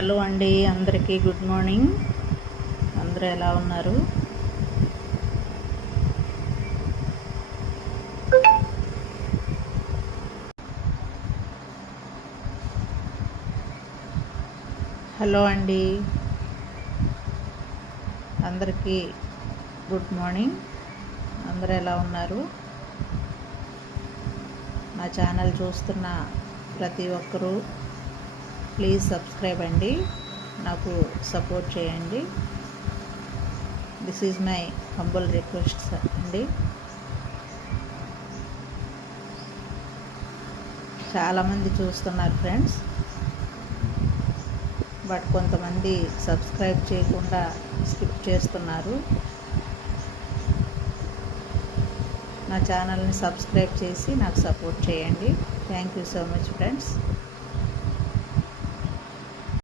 హలో అండి, అందరికీ good morning. అందరూ ఎలా ఉన్నారు? హలో అండి, అందరికీ గుడ్ మార్నింగ్. అందరూ ఎలా ఉన్నారు? నా ఛానల్ చూస్తున్న ప్రతి ఒక్కరూ ప్లీజ్ సబ్స్క్రైబ్ అండి, నాకు సపోర్ట్ చేయండి. This is my humble request అండి. చాలామంది చూస్తున్నారు ఫ్రెండ్స్, బట్ కొంతమంది సబ్స్క్రైబ్ చేయకుండా స్కిప్ చేస్తున్నారు. నా ఛానల్ని సబ్స్క్రైబ్ చేసి నాకు సపోర్ట్ చేయండి. Thank you so much friends.